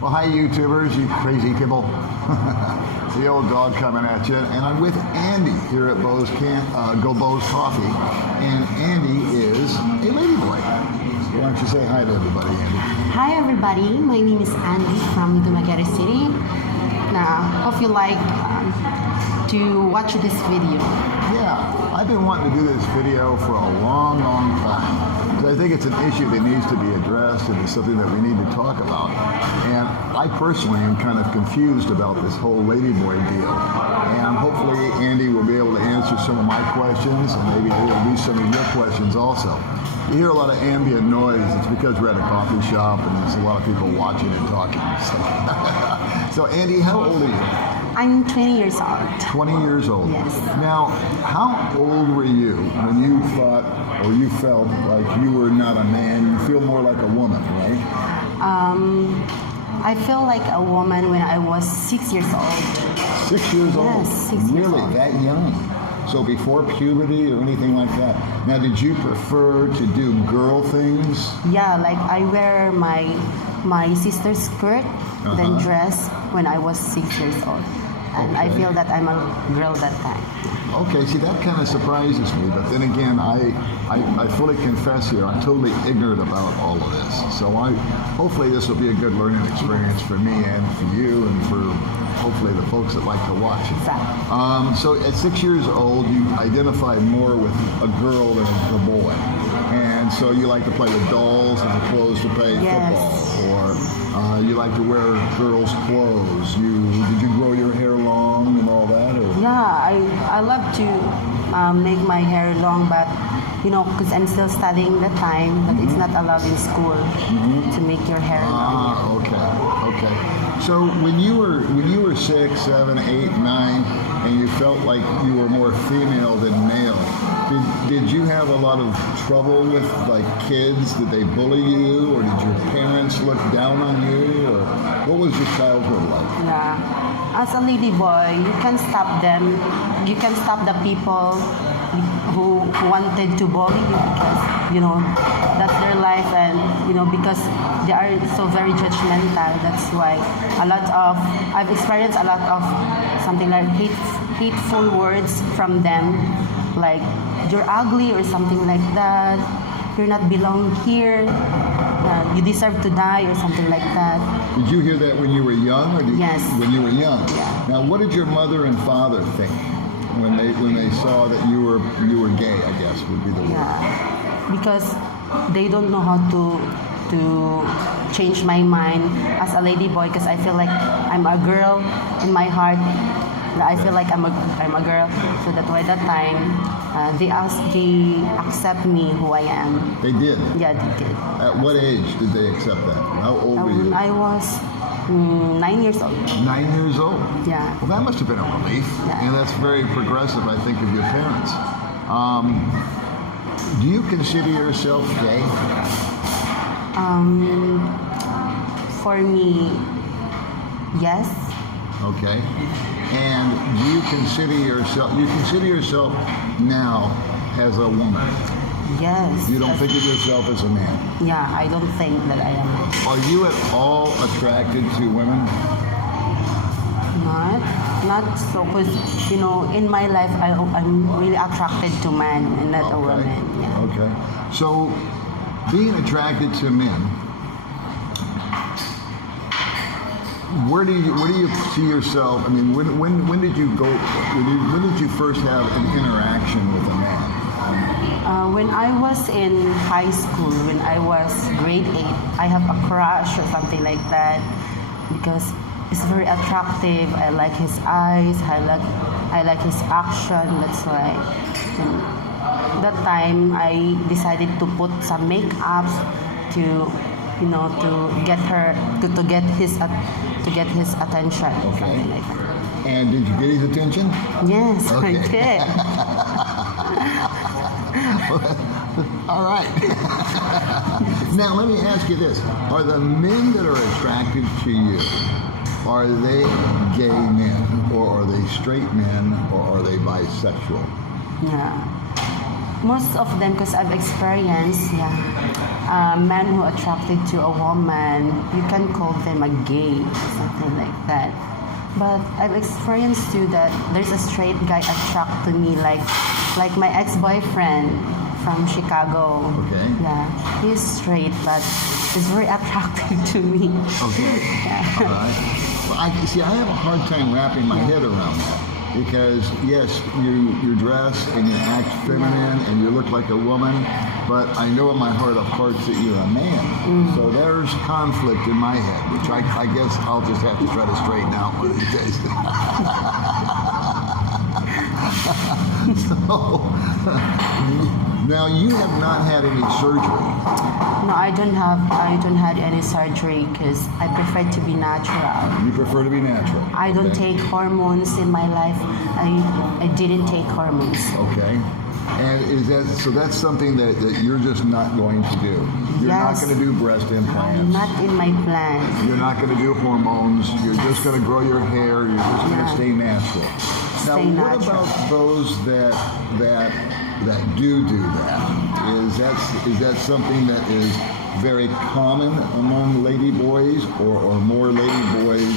Well, hi YouTubers, you crazy people. The old dog coming at you, and I'm with Andy here at Go Bo's Coffee, and Andy is a Ladyboy. Why don't you say hi to everybody, Andy? Hi everybody, my name is Andy from Dumaguete City. Now, hope you like to watch this video. Yeah, I've been wanting to do this video for a long time, because I think it's an issue that needs to be addressed, and it's something that we need to talk about. And I personally am kind of confused about this whole Ladyboy deal. And hopefully Andy will be able to answer some of my questions, and maybe he'll do some of your questions also. You hear a lot of ambient noise. It's because we're at a coffee shop and there's a lot of people watching and talking. So Andy, how old are you? I'm 20 years old. 20 years old. Yes. Now, how old were you when you thought or you felt like you were not a man? You feel more like a woman, right? I feel like a woman when I was 6 years old. 6 years old? Yes, 6 years Really? old. That young? So before puberty or anything like that? Now, did you prefer to do girl things? Yeah, like I wear my sister's skirt, then dress when I was 6 years old. And I feel that I'm a girl that time. Okay, see, that kind of surprises me. But then again, I fully confess here, I'm totally ignorant about all of this. So hopefully this will be a good learning experience for me and for you and for hopefully the folks that like to watch it. Exactly. So at 6 years old, you identify more with a girl than a boy. And so you like to play with dolls as opposed to play football. Or you like to wear girls' clothes. Did you grow your hair long and all that? Or? Yeah, I love to make my hair long, but because I'm still studying that time, but it's not allowed in school to make your hair long. Okay. So when you were 6, 7, 8, 9, and you felt like you were more female than male, did you have a lot of trouble with like kids? Did they bully you, or did your parents look down on you, or what was your childhood like? Yeah, as a ladyboy, you can stop them. You can stop the people who wanted to bully you because that's their life, and because they are so very judgmental. That's why I've experienced a lot of something like hateful words from them, like you're ugly or something like that. You're not belong here. You deserve to die or something like that. Did you hear that when you were young? Or Yes. When you were young. Yeah. Now, what did your mother and father think when they saw that you were gay? I guess would be the word. Yeah, because they don't know how to change my mind as a ladyboy, because I feel like I'm a girl in my heart. I feel like I'm a girl, so that by that time they accept me who I am. They did? Yeah, they did. At what age did they accept that? How old were you? I was 9 years old. 9 years old? Yeah. Well, that must have been a relief. Yeah. And that's very progressive, I think, of your parents. Do you consider yourself gay? For me, yes. Okay. And do you consider yourself now as a woman? Yes. You don't think of yourself as a man? Yeah, I don't think that I am. Are you at all attracted to women? Not so, because in my life I'm really attracted to men and not a woman. Yeah. Okay. So, being attracted to men, where do you see yourself? I mean, when did you go? When did you first have an interaction with a man? When I was in high school, when I was grade 8, I have a crush or something like that, because it's very attractive. I like his eyes. I like his action. That's why. That time I decided to put some makeups to get his attention. Okay. Something like that. And did you get his attention? Yes, Okay. I did. All right. Now let me ask you this: are the men that are attracted to you, are they gay men, or are they straight men, or are they bisexual? Yeah. Most of them, because I've experienced, men who attracted to a woman, you can call them a gay, something like that. But I've experienced too that there's a straight guy attract to me, like my ex-boyfriend from Chicago. Okay. Yeah, he's straight, but he's very attractive to me. Okay. Yeah. All right. Well, I have a hard time wrapping my head around that. Because yes, you dress and you act feminine and you look like a woman, but I know in my heart of hearts that you're a man. So there's conflict in my head, which I guess I'll just have to try to straighten out one of these days. So now you have not had any surgery. No, I don't had any surgery because I prefer to be natural. You prefer to be natural. I don't take hormones in my life. I didn't take hormones. Okay. And that's something that you're just not going to do. You're not Yes. going to do breast implants. Not in my plans. You're not going to do hormones. You're just going to grow your hair. You're just going to Yeah. stay natural. Now, Stay what natural. about those that do that? Is that something that is very common among lady boys, or more lady boys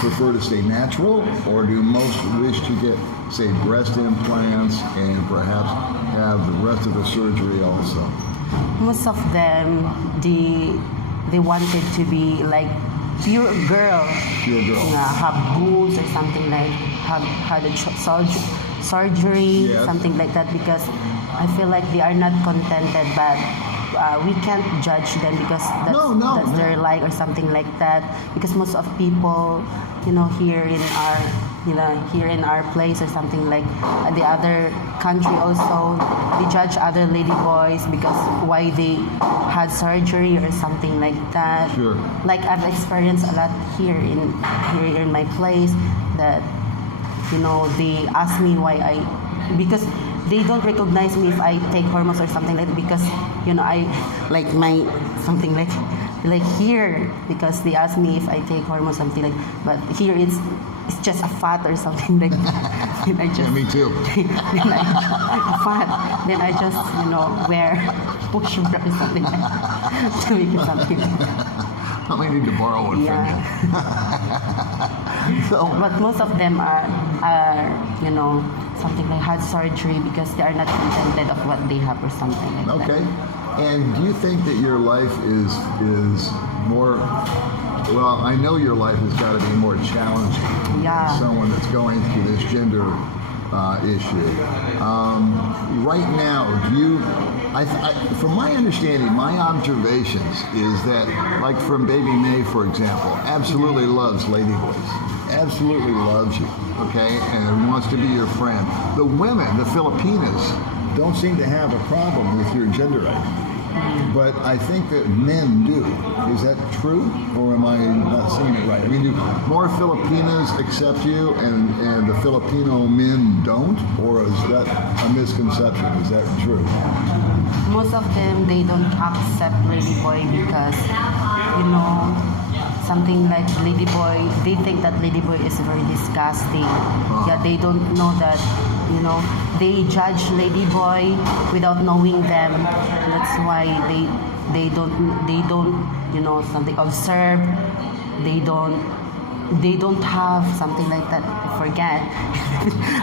prefer to stay natural, or do most wish to get, say, breast implants and perhaps have the rest of the surgery also? Most of them, they wanted to be like pure girl. Pure girl. Have boobs or something like had a surgery, Yes. something like that, because I feel like they are not contented, but we can't judge them because that's their like or something like that. Because most of people, here in our place or something like the other country also, they judge other lady boys because why they had surgery or something like that. Sure. Like I've experienced a lot here in my place that they ask me why because they don't recognize me if I take hormones or something like that, because I like my something like here, because they ask me if I take hormones, something like, but here it's just a fat or something like that. And I just, Yeah, me too. then I just wear push bra or something like that to make it something. I may need to borrow one from you. So, But most of them are something like had surgery because they are not contented of what they have or something like that. okay. And do you think that your life is more? Well, I know your life has got to be more challenging. Yeah. Than someone that's going through this gender issue. Right now, from my understanding, my observations is that, like from Baby May, for example, absolutely loves Ladyboys, absolutely loves you, okay, and wants to be your friend. The women, the Filipinas, don't seem to have a problem with your gender identity. But I think that men do. Is that true, or am I not seeing it right? I mean, do more Filipinas accept you, and the Filipino men don't, or is that a misconception? Is that true? Most of them, they don't accept Ladyboy because something like Ladyboy, they think that Ladyboy is very disgusting. Yeah, they don't know that, they judge Ladyboy without knowing them. That's why they don't something observe. They don't have something like that.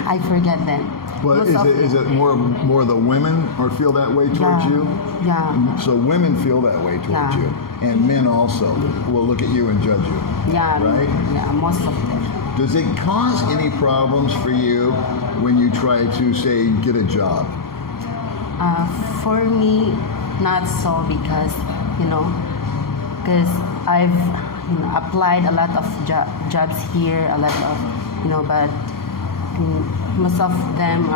I forget them. Well, is it more the women or feel that way towards you? Yeah. So women feel that way towards you, and men also will look at you and judge you. Yeah. Right? Yeah, most of them. Does it cause any problems for you when you try to, say, get a job? For me, not so, because I've applied a lot of jobs here, a lot of but most of them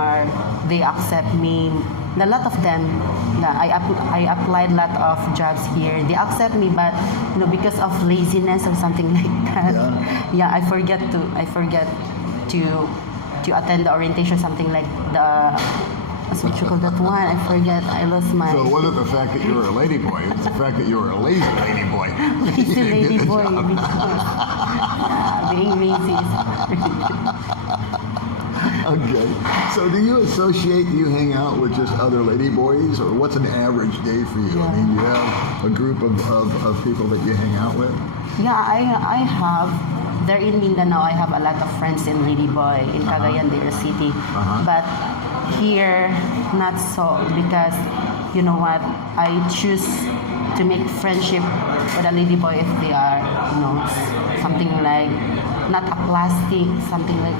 they accept me. A lot of them, I applied a lot of jobs here. They accept me, but because of laziness or something like that. Yeah, I forget to attend the orientation, something like what's what you call that one? I forget. I lost my. So it wasn't the fact that you were a ladyboy; it's the fact that you were a lazy ladyboy. Lazy ladyboy, because being lazy is. Okay. So do you hang out with just other ladyboys, or what's an average day for you? I Yeah. mean, you have a group of people that you hang out with? Yeah, I have. There in Mindanao, I have a lot of friends in Ladyboy, in Cagayan de Oro City. But here, not so, because you know what? I choose to make friendship with a Ladyboy if they are, something like, not a plastic, something like,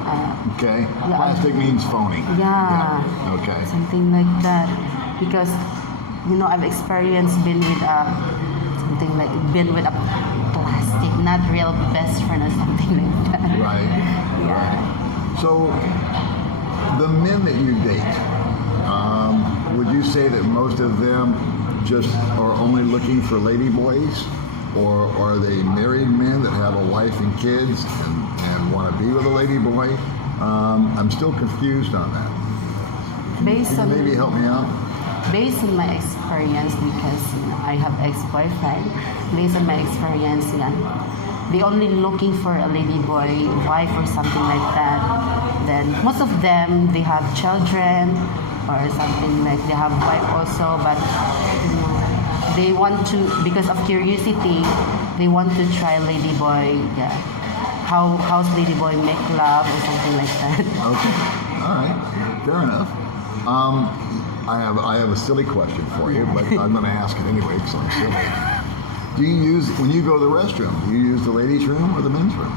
Okay. Yeah. Plastic means phony. yeah, Okay. something like that. Because, I've experienced been with a plastic, not real best friend or something like that. Right. Yeah. Right. So, the men that you date, would you say that most of them just are only looking for ladyboys, or are they married men that have a wife and kids and want to be with a ladyboy? I'm still confused on that. Based Can you on maybe help me out? based on my experience, because I have ex-boyfriend. Based on my experience, they only looking for a ladyboy wife or something like that. Then most of them, they have children or something, like they have wife also, but they want to, because of curiosity, they want to try ladyboy. Yeah, how's ladyboy make love or something like that. Okay. All right. Fair enough. I have a silly question for you, but I'm going to ask it anyway because I'm silly. When you go to the restroom, do you use the ladies' room or the men's room?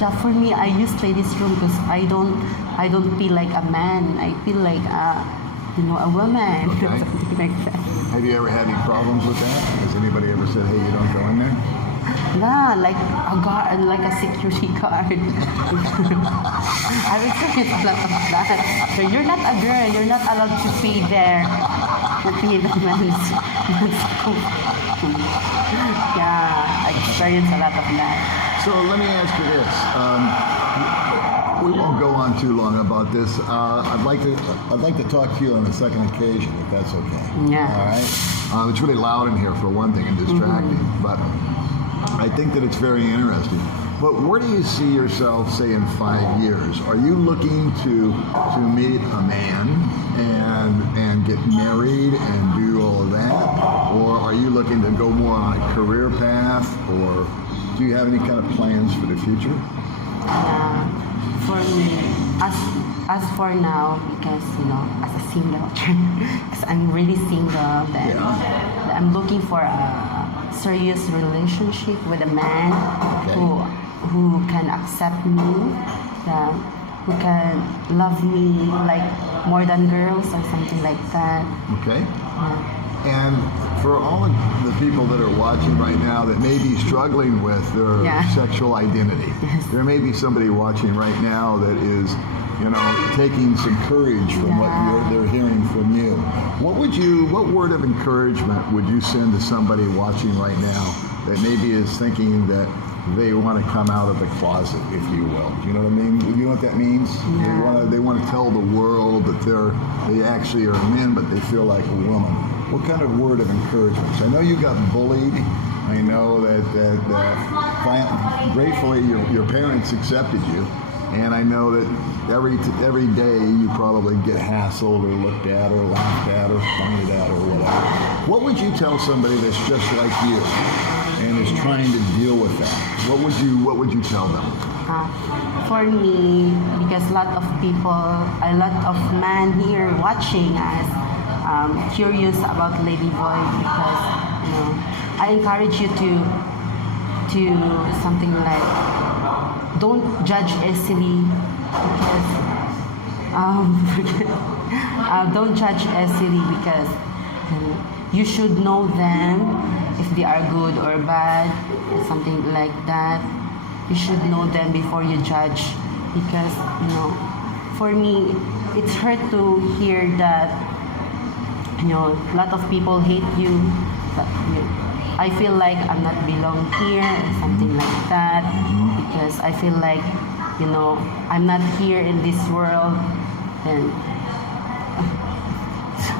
Yeah, for me, I use ladies' room because I don't feel like a man. I feel like a woman. Okay. Something like that. Have you ever had any problems with that? Has anybody ever said, "Hey, you don't go in there"? Yeah, like a guard, like a security guard. I've experienced a lot of that. So you're not a girl. You're not allowed to pay there. To pay the men's school. Yeah, I experienced a lot of that. So let me ask you this. We won't go on too long about this. I'd like to talk to you on a second occasion, if that's okay. Yeah. All right. It's really loud in here for one thing and distracting, but I think that it's very interesting. But where do you see yourself, say, in 5 years? Are you looking to meet a man and get married and do all of that, or are you looking to go more on a career path, or do you have any kind of plans for the future? For me, as for now, because as a single, because I'm really single, then I'm looking for a serious relationship with a man who can accept me, who can love me like more than girls or something like that. Okay. And for all of the people that are watching right now that may be struggling with their sexual identity, there may be somebody watching right now that is, taking some courage from what they're hearing from you. What word of encouragement would you send to somebody watching right now that maybe is thinking that they want to come out of the closet, if you will? Do you know what I mean? You know what that means? Yeah. They want to tell the world that they actually are men, but they feel like a woman. What kind of word of encouragement? I know you got bullied. I know that gratefully your parents accepted you, and I know that every day you probably get hassled or looked at or laughed at or pointed at or whatever. What would you tell somebody that's just like you and is trying to deal with that? What would you tell them? For me, because a lot of men here watching us, curious about Ladyboy, because I encourage you to something like, don't judge easily, because don't judge easily, because you should know them if they are good or bad, or something like that. You should know them before you judge, because for me, it's hurt to hear that a lot of people hate you. But I feel like I'm not belong here, or something like that, because I feel like I'm not here in this world, and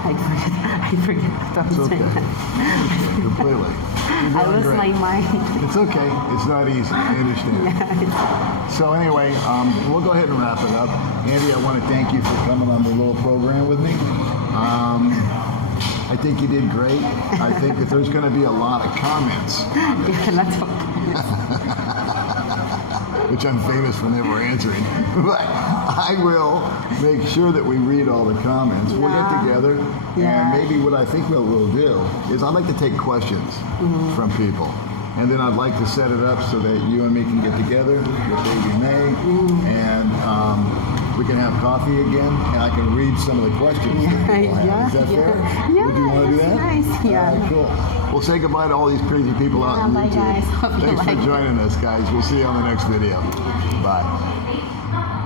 I forget what I It's was okay. saying. Okay, completely. You're I doing lose my great. mind. It's okay. It's not easy. I understand. So anyway, we'll go ahead and wrap it up. Andy, I want to thank you for coming on the little program with me. I think you did great. I think that there's going to be a lot of comments, Yeah, lots of which I'm famous for never answering. But I will make sure that we read all the comments. We'll get Yeah. together, Yeah. and maybe what I think we'll do is I'd like to take questions from people. And then I'd like to set it up so that you and me can get together with Baby May, and we can have coffee again, and I can read some of the questions that people have. Yeah, Is that fair? yeah. Would you want to do that? That's nice, yeah. All right, cool. Well, say goodbye to all these crazy people out Yeah, on bye, YouTube. guys. Hope you Thanks for like it. joining us, guys. We'll see you on the next video. Bye.